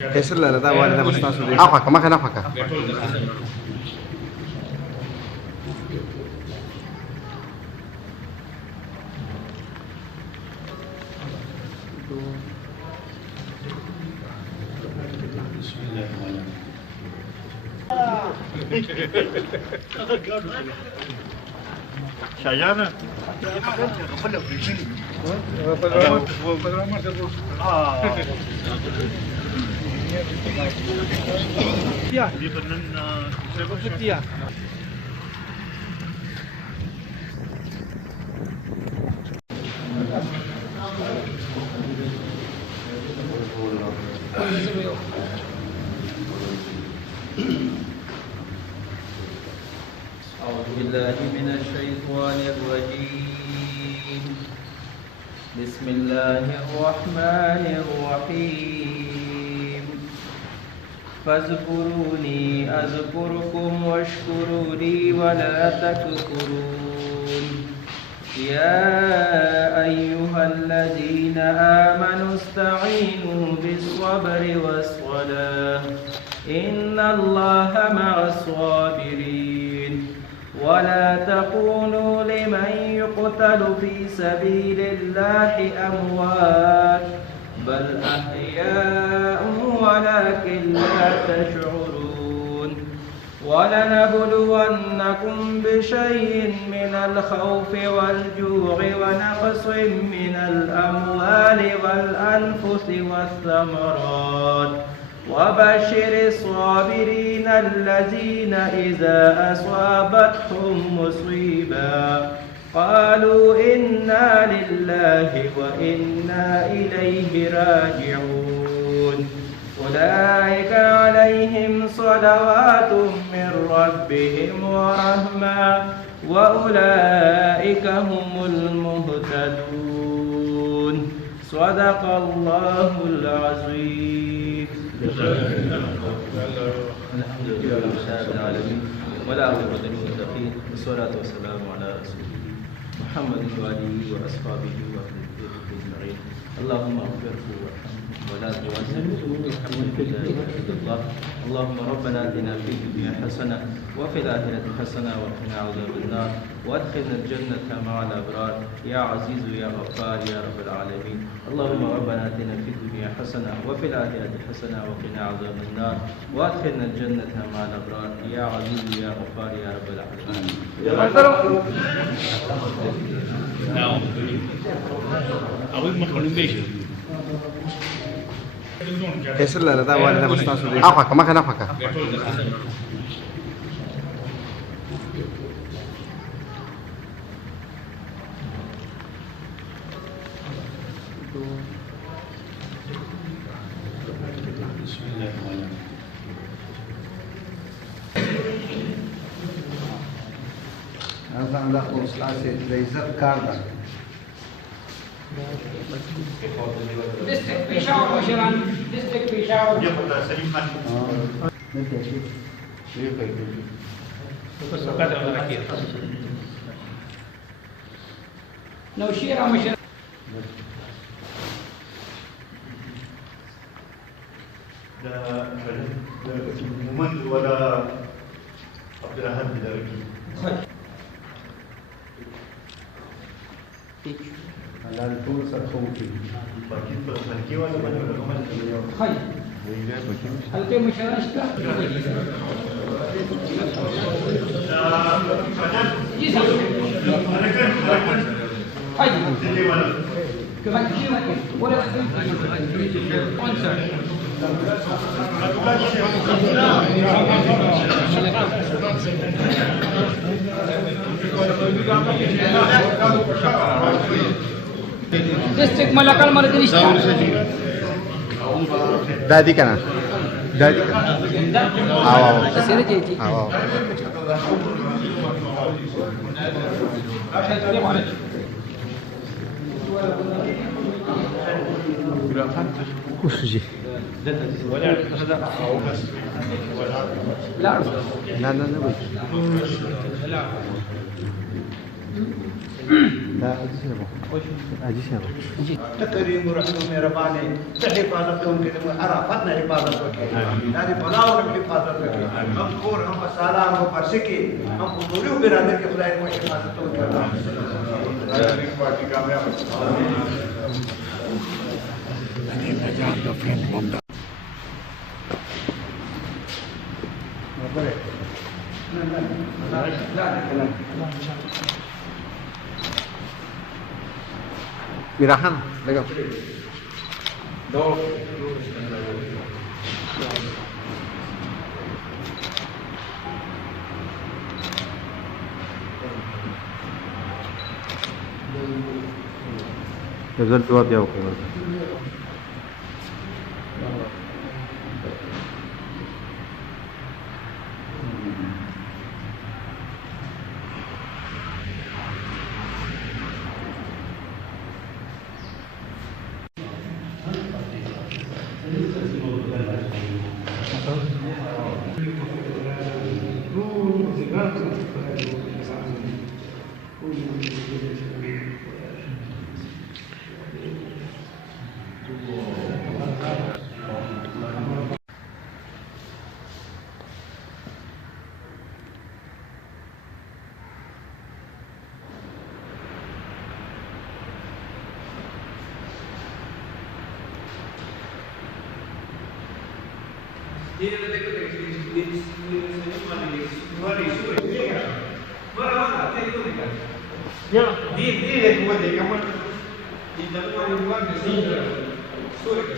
Esa es la والدة مستعصي دي. نفقة ما كان نفقة. شجرة أعوذ بالله من الشيطان الرجيم. بسم الله الرحمن الرحيم. فاذكروني أذكركم واشكروا لي ولا تكفرون. يا أيها الذين آمنوا استعينوا بالصبر والصلاة إن الله مع الصابرين. ولا تقولوا لمن يقتل في سبيل الله أموات بل أحياء ولكن لا تشعرون. ولنبلونكم بشيء من الخوف والجوع ونقص من الأموال والأنفس والثمرات وبشر الصابرين الذين إذا أصابتهم مصيبة قالوا إنا لله وإنا إليه راجعون. أولئك عليهم صلوات من ربهم ورحمة وأولئك هم المهتدون. صدق الله العظيم. الحمد لله رب العالمين والعاقبة للمتقين والصلاة والسلام على رسول الله محمد وآله وأصحابه وأهل البيت أجمعين. اللهم اغفره وارحمه ولا تعذبه برحمتك لا إله إلا الله. اللهم ربنا آتنا في الدنيا حسنة وفي الآخرة حسنة وقنا عذاب النار وادخلنا الجنة مع الأبرار يا عزيز يا غفار يا رب العالمين. اللهم ربنا آتنا في الدنيا حسنة وفي الآخرة حسنة وقنا عذاب النار وادخلنا الجنة مع الأبرار يا عزيز يا غفار يا رب العالمين. Esa es la والدة مستعصي دي. نفقة ما كان نفقة. هذا لا خلص لاسه ليزر كاردا District Peshawar Mushiran, District Peshawar. Naushira Mushiran. ده ممند ولا عبد الأحد بدرجي على الفرصة الخوفي باقي فرصة ولا بدرجة ممند خي. هل في مشاركة؟ خي. كمان كثير ولا sponsor. District Malakal Margarista. دادي كنا. دادي كنا. أو. Kasih aja. أو. وش لا لا لا لا जी से تكريم ورحمة مهرباني حفاظت उनके अराफत ने हिफाजत रखे नारी भलाओं ने हिफाजत रखे हम और हम साला हम परसे की हम पूरी बिरादर के खुदा को हिफाजत उनके राजनीतिक पार्टी कामयाब Mirahan, legal. Result dua dia oke. Di, come di kamu di dalam luar di sini. Sorry.